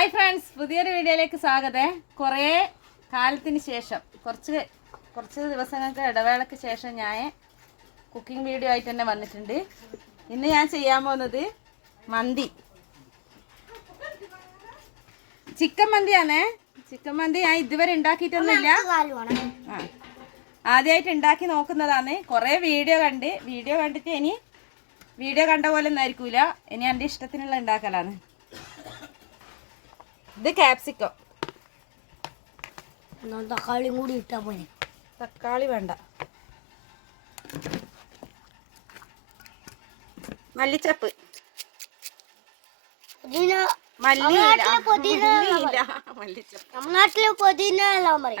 Hi friends, പുതിയൊരു വീഡിയോയിലേക്ക് സ്വാഗതം. കുറേ കാലത്തിന് ശേഷം കുറച്ച് ദിവസങ്ങൾക്ക് ഇടവേളയ്ക്ക് ശേഷം ഞാൻ കുക്കിംഗ് വീഡിയോ ആയിട്ട് തന്നെ വന്നിട്ടുണ്ട്. ഇന്ന് ഞാൻ ചെയ്യാൻ പോകുന്നത് ചിക്കൻ മന്തിയാണേ. ചിക്കൻ മന്തി ഞാൻ ഇതുവരെ ഉണ്ടാക്കിയിട്ടൊന്നുമില്ല. ആദ്യമായിട്ട് ഉണ്ടാക്കി നോക്കുന്നതാണ്. കുറേ വീഡിയോ കണ്ടിട്ട് ഇനി വീഡിയോ കണ്ട പോലെ ഒന്നും ആയിരിക്കൂല. ഇനി എൻ്റെ ഇഷ്ടത്തിനുള്ള ഉണ്ടാക്കലാണ്. ഇത് ക്യാപ്സിക്കം. തക്കാളിയും കൂടി ഇട്ടാ പോലെ. തക്കാളി വേണ്ട. മല്ലിച്ചപ്പ്,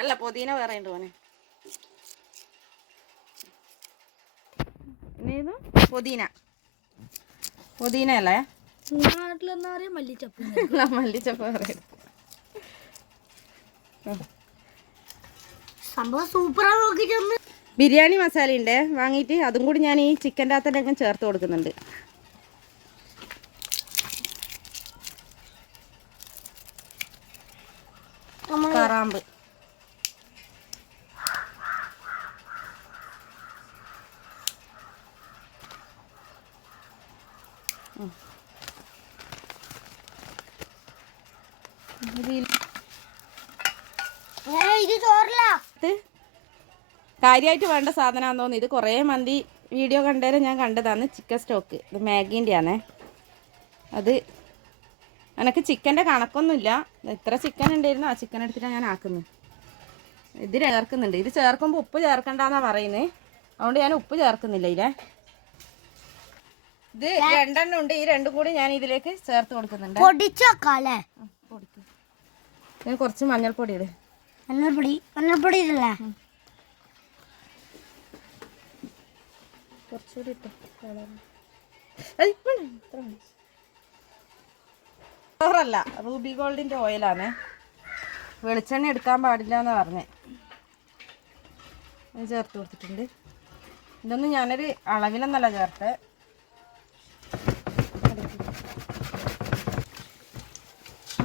അല്ല പുതിന വേറെ ഉണ്ട് പോനെ. പുതിന അല്ലേ മല്ലിച്ചപ്പ് വേറെ. സംഭവം സൂപ്പറാ. നോക്കിട്ട് ബിരിയാണി മസാല ഉണ്ട് വാങ്ങിയിട്ട്, അതും കൂടി ഞാൻ ഈ ചിക്കൻ്റെ അകത്തന്നെ ചേർത്ത് കൊടുക്കുന്നുണ്ട്. കറാമ്പ്, ഇത് ചോറില്ല. കാര്യമായിട്ട് വേണ്ട സാധനമാണെന്ന് തോന്നുന്നു. ഇത് കുറേ മന്തി വീഡിയോ കണ്ടേരം ഞാൻ കണ്ടതാണ്. ചിക്കൻ സ്റ്റോക്ക്, ഇത് മാഗീൻ്റെ ആണേ. അത് എനിക്ക് ചിക്കൻ്റെ കണക്കൊന്നുമില്ല. എത്ര ചിക്കൻ ഉണ്ടായിരുന്നു ആ ചിക്കൻ എടുത്തിട്ടാണ് ഞാൻ ആക്കുന്നത്. ഇത് ചേർക്കുന്നുണ്ട്. ഇത് ചേർക്കുമ്പോൾ ഉപ്പ് ചേർക്കണ്ടെന്നാണ് പറയുന്നത്. അതുകൊണ്ട് ഞാൻ ഉപ്പ് ചേർക്കുന്നില്ല. ഇത് രണ്ടെണ്ണം ഉണ്ട്. ഈ രണ്ടും കൂടി ഞാൻ ഇതിലേക്ക് ചേർത്ത് കൊടുക്കുന്നുണ്ട്. ഞാൻ കുറച്ച് മഞ്ഞൾപ്പൊടി ഇട്. മഞ്ഞൾപ്പൊടി ഇതല്ലേ കുറച്ചുകൂടി ഇട്ടോ. ല്ല റൂബി ഗോൾഡിൻ്റെ ഓയിലാണ്. വെളിച്ചെണ്ണ എടുക്കാൻ പാടില്ല എന്ന് പറഞ്ഞേ. അത് ചേർത്ത് കൊടുത്തിട്ടുണ്ട്. ഇതൊന്നും ഞാനൊരു അളവിലൊന്നല്ല ചേർത്ത്.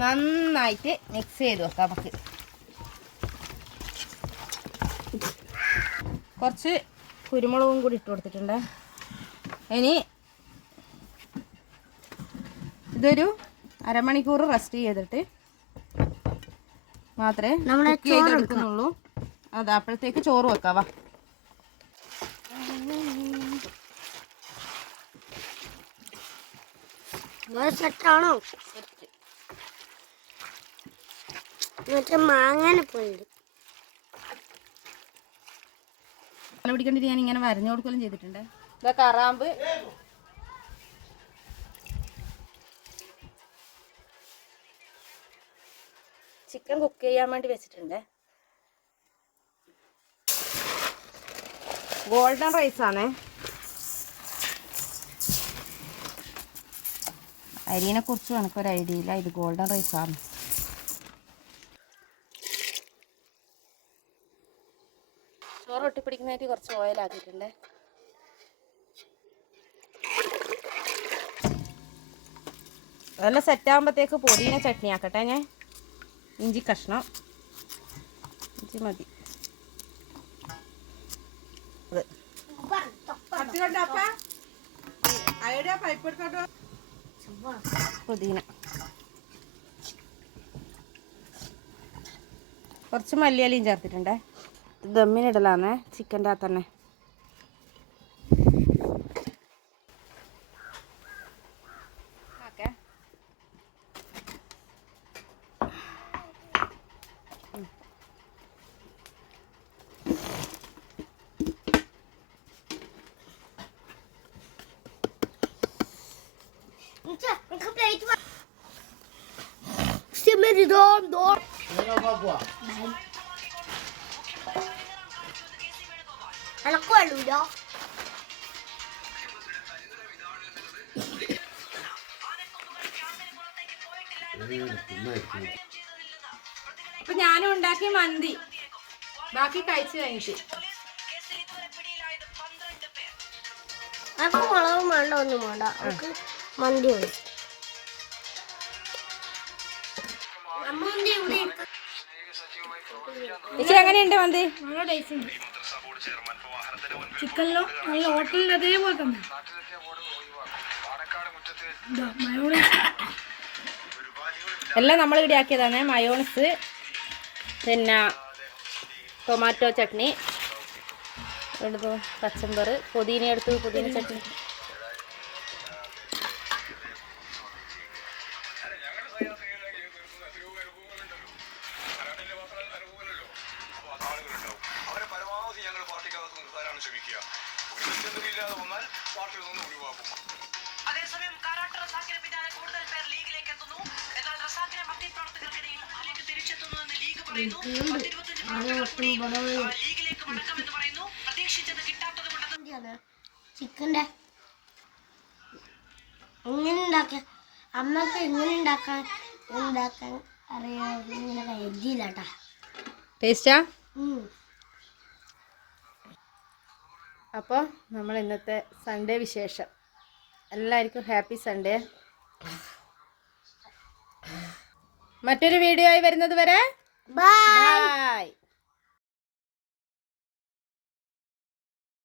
നന്നായിട്ട് മിക്സ് ചെയ്ത് വെക്കാം. നമുക്ക് കുറച്ച് കുരുമുളകും കൂടി ഇട്ട് കൊടുത്തിട്ടുണ്ട്. ഇനി ഇതൊരു അരമണിക്കൂർ റെസ്റ്റ് ചെയ്തിട്ട് മാത്രമേ കുക്ക് ചെയ്തെടുക്കുന്നുള്ളൂ. അത് അപ്പോഴത്തേക്ക് ചോറ് വെക്കാവാ. സെറ്റാണോ? മാങ്ങനെ പോയിട്ട് പിടിക്കേണ്ടിട്ട് ഞാൻ ഇങ്ങനെ വരഞ്ഞു കൊടുക്കുകയും ചെയ്തിട്ടുണ്ട്. ഇതാ കറാമ്പ്, ചിക്കൻ കുക്ക് ചെയ്യാൻ വേണ്ടി വെച്ചിട്ടുണ്ട്. ഗോൾഡൻ റൈസാണേ. അരിനെ കുറിച്ചും എനിക്കൊരു ഐഡിയ ഇല്ല. ഇത് ഗോൾഡൻ റൈസാണ്. ചോറ് ഒട്ടിപ്പിടിക്കുന്നതായിട്ട് കുറച്ച് ഓയിലാക്കിയിട്ടുണ്ട്. അതെല്ലാം സെറ്റാകുമ്പോഴത്തേക്ക് പൊടിന ചട്നി ആക്കട്ടെ. ഞാൻ ഇഞ്ചി കഷ്ണം, ഇഞ്ചി മതി. പുതിന, കുറച്ച് മല്ലിയിലയും ചേർത്തിട്ടുണ്ടേ. ദമ്മിനിടലാന്നേ ചിക്കൻ്റെ അകത്ത് തന്നെ. ഓക്കെ, അപ്പൊ ഞാനും ഉണ്ടാക്കി മന്തി. ബാക്കി കഴിച്ചു കഴിഞ്ഞിട്ട് നമുക്ക് മുളകും വേണ്ട, ഒന്നും വേണ്ട. നമുക്ക് മന്തി മതി. ചേച്ചി എങ്ങനെയുണ്ട് മന്തി? നല്ല ടേസ്റ്റ് ഉണ്ട്. ചിക്കനിലോ നല്ല ഹോട്ടലിൽ അതേപോലെ തന്നെ. എല്ലാം നമ്മൾ ഇവിടെ ആക്കിയതാണ്. മയോണൈസ്, പിന്നെ ടൊമാറ്റോ ചട്നി എടുത്തു, കച്ചമ്പർ, പുതിന എടുത്തു, പുതിന ചട്നി. അതേസമയം കാരാട്ട് റസാഖിന് പിന്നാലെ കൂടുതൽ പേർ ലീഗിലേക്ക് എത്തുന്നു. എന്നാൽ റസാഖിനെ മറ്റേ പ്രവർത്തകർക്കിടയിൽ ലീഗ് തിരിച്ചെത്തുന്നുവെന്ന് ലീഗ് പറയുന്നു. 25 പ്രവർത്തകർ കൂടി ലീഗിലേക്ക് മടക്കമെന്ന് പറയുന്നു. പ്രതീക്ഷിച്ചത് കിട്ടാത്തത് കൊണ്ടെന്ന് ചിക്കൻ്റെ ഇങ്ങനെ ഉണ്ടാക്കാൻ അമ്മക്ക് ഇങ്ങനെ ഉണ്ടാക്കാൻ അറിയാം. ഇങ്ങനെ കഴിയില്ലാട്ടാ. ടേസ്റ്റാ? അപ്പോൾ നമ്മൾ ഇന്നത്തെ സൺഡേ വിശേഷം. എല്ലാവർക്കും ഹാപ്പി സൺഡേ. മറ്റൊരു വീഡിയോ ആയി വരുന്നത് വരെ ബൈ. ബൈ.